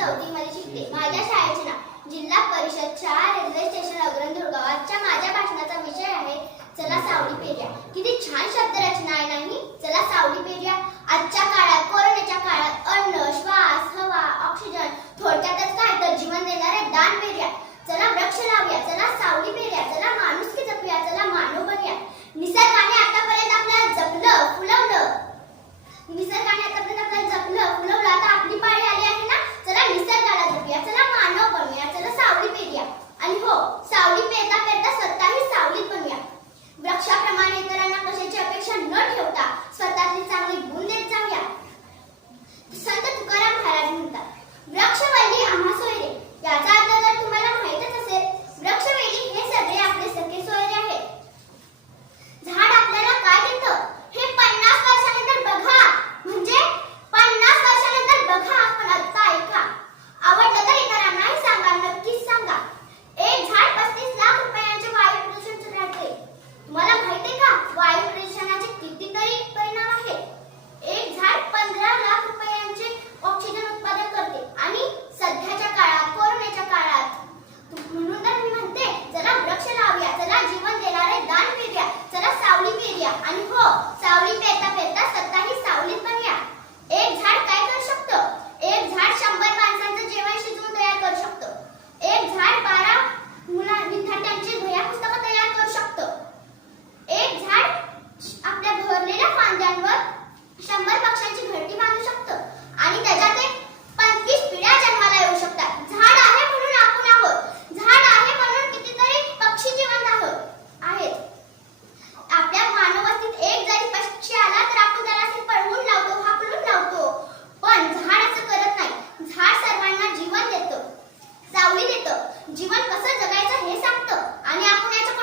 चौथी मध्ये शिकते. माझ्या शाळेचे नाव जिल्हा परिषद शाळा रेल्वे स्टेशन अग्रन दुर्गाव. आजच्या माझ्या भाषणाचा विषय आहे चला सावली पेरूया किती छान शब्दरचना आहे नाही चला सावली पेरूया हमी देतं जीवन कसं जगायचं हे सांगतं आणि आपण याच्या